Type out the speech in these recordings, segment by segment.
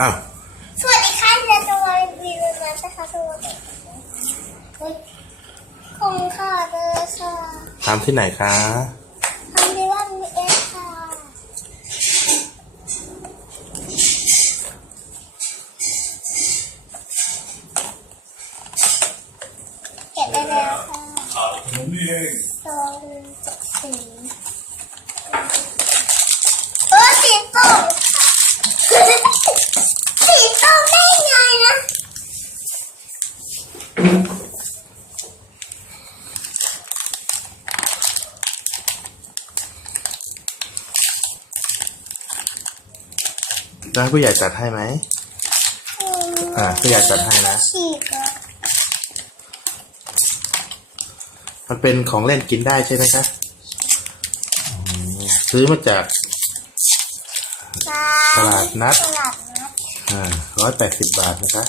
อ้าวสวัสดีค่ะเราจะมารีวิวร้านนะคะทุกคนเฮ้ยคงค่ะเลยค่ะทำที่ไหนคะทำดีว่ามีเอสค่ะเก็บได้แล้วค่ะ นี่เอง สองจากสีเออสีส้มสีส้มได้ไงนะ จะให้ผู้ใหญ่จัดให้ไหม อ่าผู้ใหญ่จัดให้นะ ฉีกอะมันเป็นของเล่นกินได้ใช่ไหมคะอืมซื้อมาจาก ตลาดนัด ตลาดนัดอ่าร้อยแปดสิบบาทนะคะ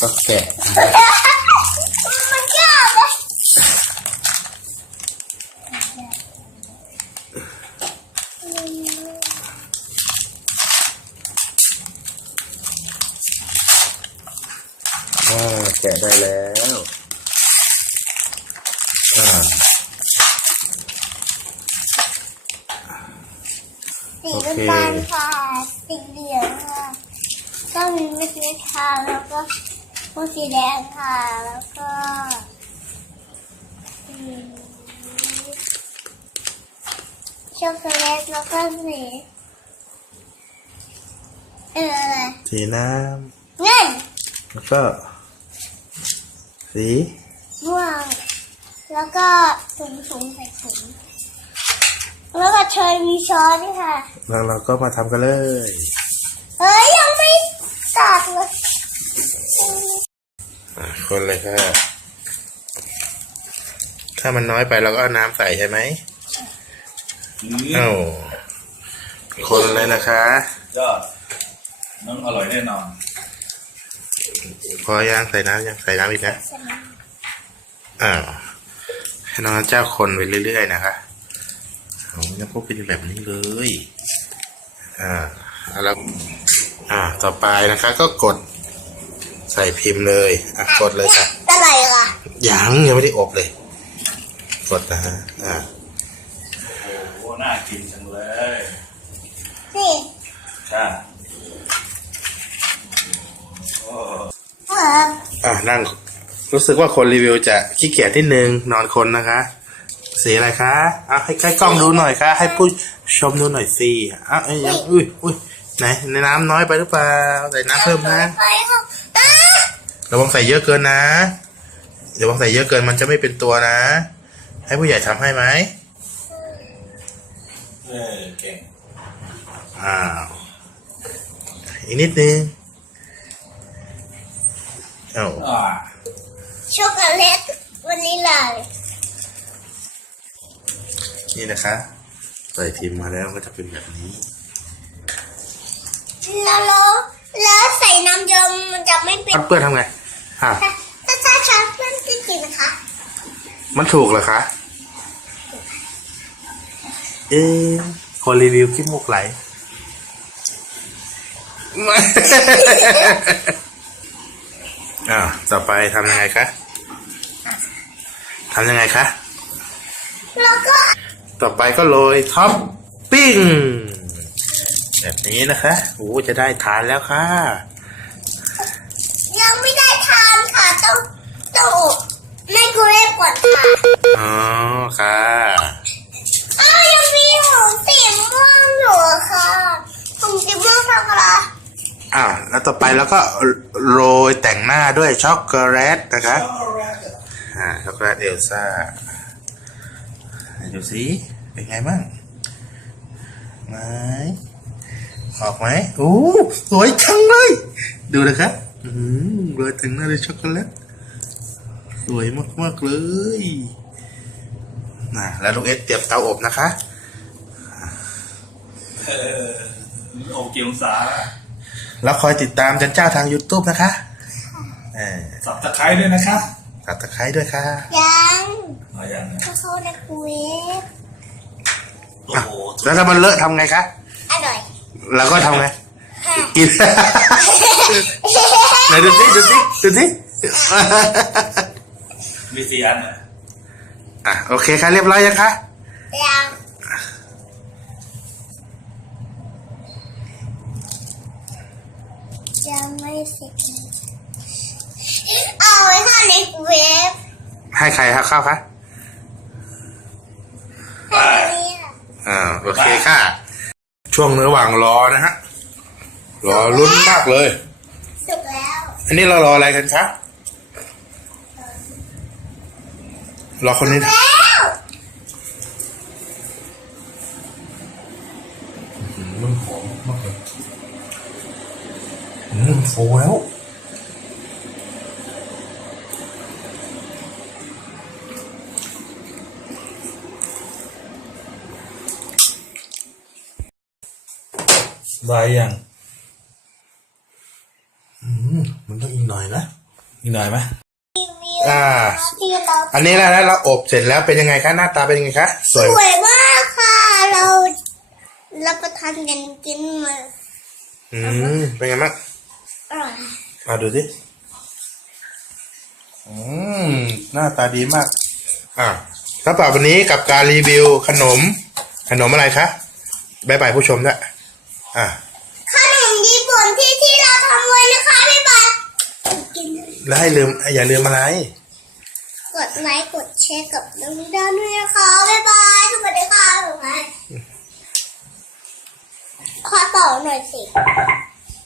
ก็แกะมันยากเลย อ่า แกะได้แล้วอ่าสีน้ำตาลค่ะสีเหลืองค่ะก็มีเม็ดเม็ดค่ะแล้วก็พวกสีแดงค่ะแล้วก็อืมช็อกโกแลตแล้วก็สีเอออะไรสีน้เงินำแล้วก็ สีม่วง แล้วก็ถุงถุงใส่ถุง แล้วก็เชยมีช้อนด้วยค่ะ แล้วเราก็มาทำกันเลยเอ้ยยังไม่ตัดเลยอะคนเลยค่ะ ถ้ามันน้อยไปเราก็เอาน้ำใส่ใช่ไหมนี่เอ้าคนเลยนะคะ ยอดน้องอร่อยแน่นอนพ อย่างใส่น้ำยังใส่น้ำอีกนะอ้าวให้น้องเจ้าคนไปเรื่อยๆนะคะโอ้ยน้ำพวกเป็นแบบนี้เลย อ่าแล้วอ่า ต่อไปนะคะ ก็กดใส่พิมพ์เลย อะ กดเลยค่ะอะไรล่ะยังยังไม่ได้อบเลย กดนะฮะ อ่าโอ้โหน่ากินจังเลย นี่ ค่ะโอ้ เออ อ่า นั่ง รู้สึกว่าคนรีวิวจะขี้เกียจนิดนึงนอนคนนะคะ สีอะไรคะอะให้ใกล้กล้องดูหน่อยค่ะ ให้ผู้ชมดูหน่อยสิอะเอ้ยยังอุ้ยอุ้ยไหนในน้ำน้อยไปหรือเปล่าใส่น้ำเพิ่มนะไปค่ะอ้าระวังใส่เยอะเกินนะระวังใส่เยอะเกินมันจะไม่เป็นตัวนะ ให้ผู้ใหญ่ทำให้ไหมเออเก่งอ้าวอีกนิดนึงเอ้าอ่าช็อกโกแลตวันนี้เลยนี่นะคะใส่พิมพ์มาแล้วก็จะเป็นแบบนี้ แล้วแล้วแล้วใส่น้ำเยอะมันจะไม่เป็นปัดเปื้อนทำไงอะถ้าถ้าช้อนเพื่อนจริงๆนะคะ มันถูกเหรอคะ เอ๊ะคนรีวิวคิดมุกไหลไม่ อ่าต่อไปทำยังไงคะทำยังไงคะแล้วก็ต่อไปก็โรยท็อปปิ้งแบบนี้นะคะโอ้จะได้ทานแล้วค่ะ ยังไม่ได้ทานค่ะต้องต้องอบไม่กูเรียกก่อนค่ะอ๋อค่ะ อ้าวยังมีถุงสีม่วงอยู่ค่ะถุงสีม่วงทำอะไร อ่า แล้วต่อไปแล้วก็โรยแต่งหน้าด้วยช็อกโกแลตนะคะอ่าช็อกโกแลตเอลซ่าดูสิเป็นไงบ้างไหมออกไหมโอ้สวยจังเลย ดูนะครับอืมโรยแต่งหน้าด้วยช็อกโกแลตสวยมากๆเลยน่ะแล้วลูกเอสเตรียมเตาอบนะคะ เอออบกี่องศา แล้วคอยติดตามจันเจ้าทาง YouTube นะคะเออสับตะไคร้ด้วยนะคะสับตะไคร้ด้วยค่ะยังเอาอย่างนี้เขาเข้าในคุยโอ้โหแล้วถ้ามันเลอะทำไงคะอร่อยเราก็ทำไงค่ะกิน ไหนดูสิดูสิดูสิมีสี่อันอะ อะ โอเคค่ะเรียบร้อยยังคะยัง จะไม่เสร็จเลยเอาไว้ข้างในเวฟให้ใครคะเข้าคะให้เนี่ยอ่าโอเคค่ะ ช่วงระหว่างรอนะฮะรอลุ้นมากเลย สุกแล้วอันนี้เรารออะไรกันคะรอคนนี้แล้วมันหอมมากเลย อืมฟูแล้ว ได้ยังอืมมันต้องอีกหน่อยนะ อีกหน่อยไหมรีวิวอ่า ที่เราอันนี้แล้วนะเราอบเสร็จแล้วเป็นยังไงคะหน้าตาเป็นยังไงคะสสวย วยมากค่ะ เรารับประทานกันกินมา อืม เป็นไงบ้างอร่อย มาดูสิอืมหน้าตาดีมาก อะสำหรับวันนี้กับการรีวิวขนม ขนมอะไรคะบายบายผู้ชมด้วยอะขนมญี่ปุ่นที่ที่เราทำไว้นะคะพี่บอลกินแล้วให้ลืมอย่าลืมอะไร กดไลค์กดแชร์กับน้องด้านด้วยนะคะบ๊ายบายสวัสดีค่ะบ๊ายบายขอต่อหน่อยสิ